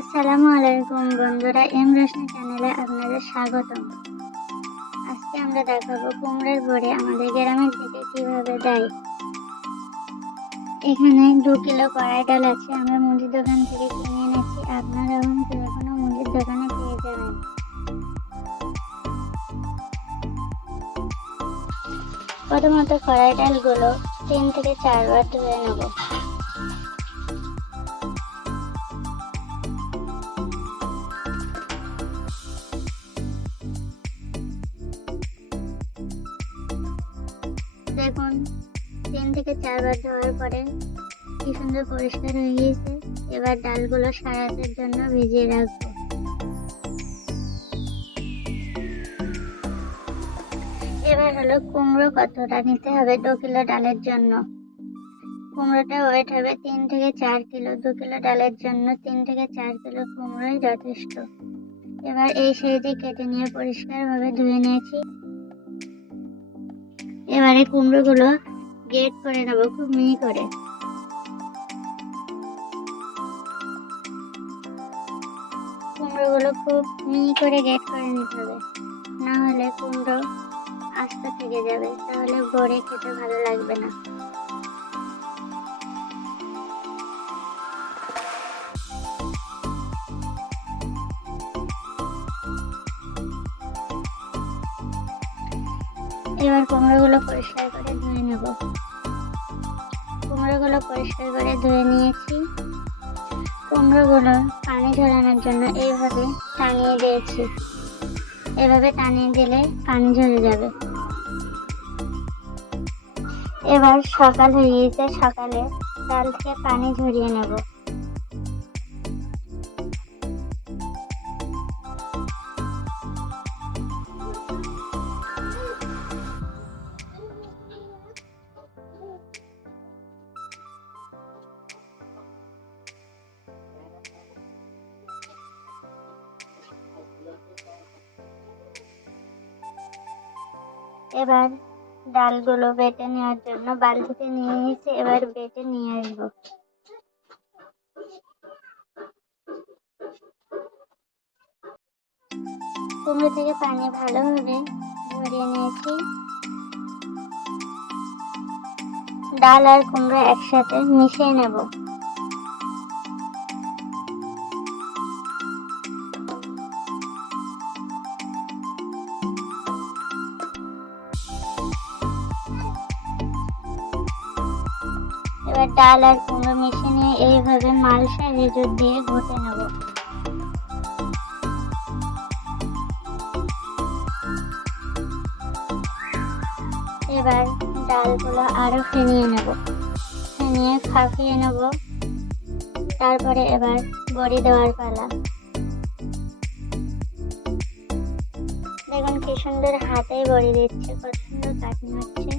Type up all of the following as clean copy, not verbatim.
আসসালামু আলাইকুম বন্ধুরা, এম রোশনি চ্যানেলে আপনাদের স্বাগতম। আজকে আমরা দেখাবো কুমড়োর বড়ি আমাদের গ্রামের দিকে কিভাবে দেয়। এখানে 2 কিলো কড়াই ডাল আছে, আমরা মুদির দোকান থেকে কিনে এনেছি। আপনারাও যে কোনো মুদির দোকানে পেয়ে যাবেন। প্রথমত কড়াই ডালগুলো 3 থেকে 4 বার ধুয়ে নেব। দেখুন 3 থেকে 4 বার ধোয়ার পরে কি সুন্দর পরিষ্কার হয়ে গিয়েছে। এবার ডালগুলো সারা রাতের জন্য ভিজিয়ে রাখবো। এবার হলো কুমড়ো কতটা নিতে হবে 2 কিলো ডালের জন্য। কুমড়োটা ওয়েট হবে 3 থেকে 4 কিলো। 2 কিলো ডালের জন্য 3 থেকে 4 কিলো কুমড়োই যথেষ্ট। এবার এই সাইজে কেটে নিয়ে পরিষ্কারভাবে ধুয়ে নিয়েছি। এবারে কুমড়োগুলো গ্রেট করে নেবো খুব মিহি করে। কুমড়োগুলো খুব মিহি করে গ্রেট করে নিতে হবে, না হলে কুমড়ো আস্ত থেকে যাবে, তাহলে বড়ি খেতে ভালো লাগবে না। এবার কুমড়োগুলো পরিষ্কার করে ধুয়ে নেব। কুমড়োগুলো পরিষ্কার করে ধুয়ে নিয়েছি। কুমড়োগুলো পানি ঝরানোর জন্য এইভাবে টানিয়ে দিয়েছি। এভাবে টানিয়ে দিলে পানি ঝরে যাবে। এবার সকাল হয়ে গিয়েছে, সকালে ডাল থেকে পানি ঝরিয়ে নেব। এবার ডালগুলো বেটে নেওয়ার জন্য বালতিতে নিয়ে নিয়েছি। এবার বেটে নিয়ে আসবো। কুমড়ো থেকে পানি ভালোভাবে ঝরিয়ে নিয়েছি। ডাল আর কুমড়ো একসাথে মিশিয়ে নেব। এবার ডাল আর কুমড়ো মিশিয়ে নিয়ে এইভাবে মালসা হেজুর দিয়ে ঘুটে নেব। এবার ডালগুলো আরো ফেনিয়ে নেব, ফেনিয়ে ফাঁপিয়ে নেব। তারপরে এবার বড়ি দেওয়ার পালা। দেখুন কি সুন্দর হাতে বড়ি দিচ্ছে, কত সুন্দর কাটিং হচ্ছে।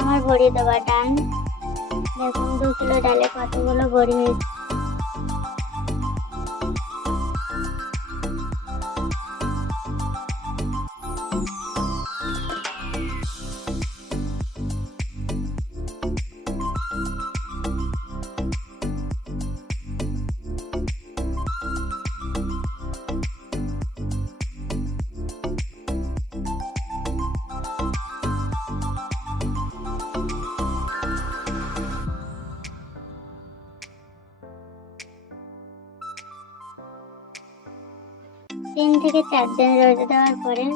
আমার বড়ি দেওয়া ডান। দেখুন 2 কিলো ডালে কতগুলো বড়ি হয়েছে। তিন থেকে 4 দিন রোদে দেওয়ার পরে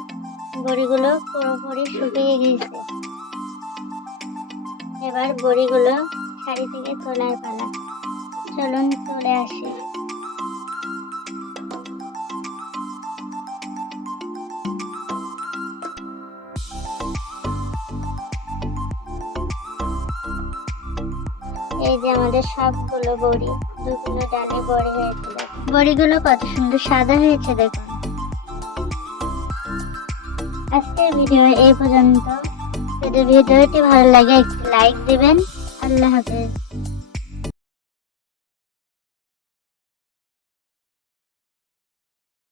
বড়িগুলো পুরোপুরি শুকিয়ে গেছে। এবার বড়িগুলো শাড়ি থেকে তোলার পালা। চলুন তুলে আসি। এই যে আমাদের সবগুলো বড়ি 2 কিলো ডালে বড়ি হয়েছিল। বড়িগুলো কত সুন্দর সাদা হয়েছে দেখুন। আজকের ভিডিও এই পর্যন্ত। যদি ভিডিওটি ভালো লাগে একটি লাইক দিবেন। আল্লাহ হাফেজ।